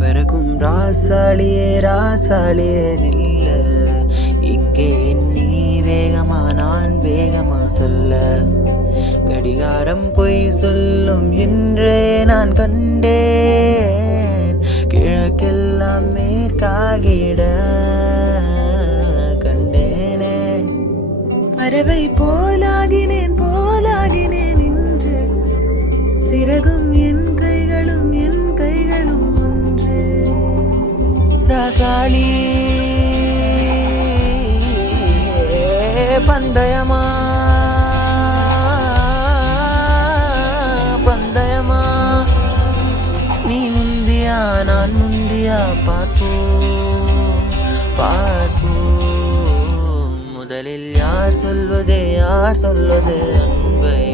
பறக்கும் ராசாளியே ராசாளியே நில்ல, இங்கே நீ வேகமா நான் வேகமா சொல்ல. கடிகாரம் பொய் சொல்லும் என்றே நான் கண்டேன், கிழக்கெல்லாம் மேற்காகிட கண்டேனே. பறவை போலாகினேன் போலாகினேன் இன்று, சிறகும் என் கைகளும் ஒன்று. ராசாளி பந்தயமா பந்தயமா, நீ முந்தியா நான் முந்தியா பார்ப்போம் பார்ப்போம். முதலில் யார் சொல்வது அன்பை,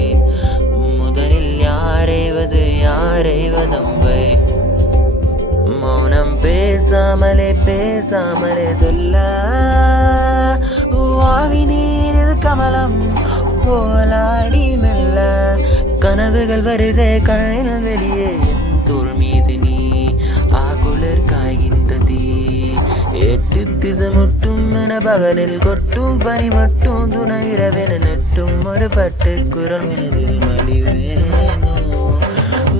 முதலில் யாரைவது அம்பை. மௌனம் பேசாமலே சொல்ல, ஆவி நீரில் கமலம் போலாடி மெல்ல. கனவுகள் வருதே கண்ணில் வெளியே, என் தோள் மீது நீ ஆகுலர் காய்கின்ற தீ. எட்டு திசை முட்டும் என பகலில் கொட்டும் பனி மட்டும் துணை இரவென நெட்டும் ஒரு பட்டு குரல் மனதில் மடிவேனோ.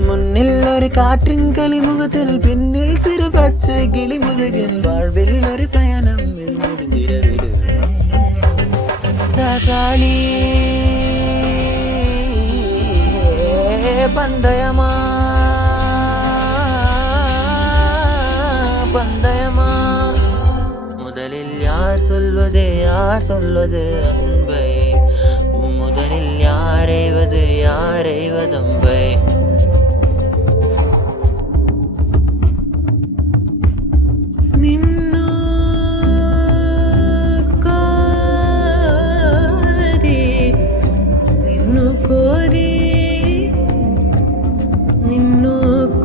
முன்னில் ஒரு காற்றின் களிமுகத்தில், பின்னில் சிறு பச்சை கிளி முதுகில், வாழ்வில் ஒரு பயணம் முடிந்திட விடுவேன். ராசாளி பந்தயமா பந்தயமா, முதலில் யார் சொல்வது அன்பை, முதலில் யாரைவது அம்பை. நின்னு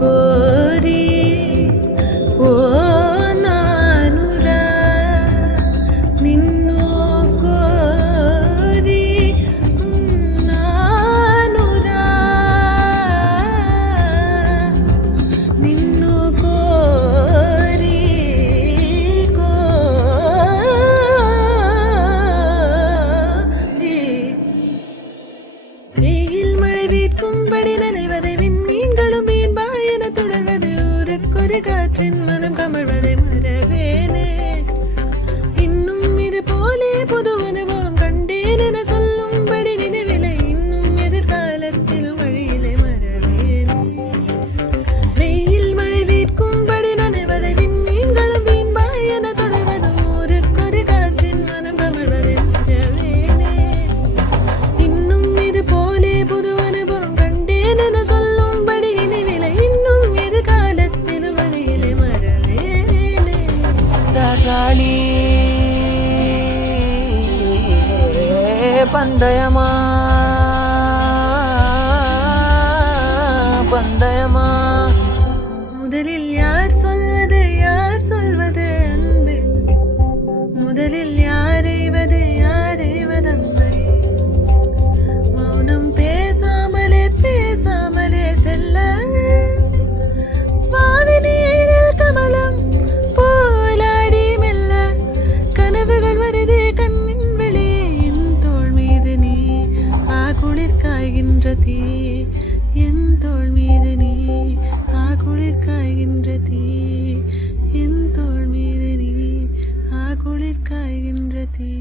ಕೋರಿ ಓ ನಾನುರ, ನಿನ್ನು ಕೋರಿ ನಾನುರ, ನಿನ್ನು ಕೋರಿ வெயில் மழை வீட்கும்படி நனைவதை விண்மீன்களும் மீன் பாயன தொடர்வது, ஊருக்கொரு காற்றின் மனம் கமழ்வதை மறவேனே. இன்னும் இது போலே புது அனுபவம் கண்டேன் என சொல்லும்படி நினைவில்லை, இன்னும் எதிர்காலத்தில் வழியிலே மறவேனே. வெயில் மழை வீட்கும்படி நனைவதை விண்மீன்களும் மீன் பாயன தொடர்வது, ஊருக்கொரு காற்றின் மனம் கமழ்வதை மறவேனே. இன்னும் இது போலே புது அனுபவம் கண்டேன் என சொல்லும்படி நினைவில்லை, இன்னும் எதிர்காலத்தில் வழியிலே மறவேனே. ராசாளி பந்தயமா பந்தயமா, முதலில் யார் சொல்வது அன்பே, முதலில் யாரைவது அன்பை. மௌனம் பேசாமலே செல்ல, வாவி நீரில் கமலம் போலாடி மெல்ல. கனவுகள் வருதே கண்ணின் வெளியே, என் தோள் மீது நீ ஆகுளிர் காய்கின்ற தீ. என் தோள் மீது நீ ஆகுளிர் காய்கின்ற தீ, என் தோள் மீது நீ ஆகுளிர் காய்கின்ற தீ.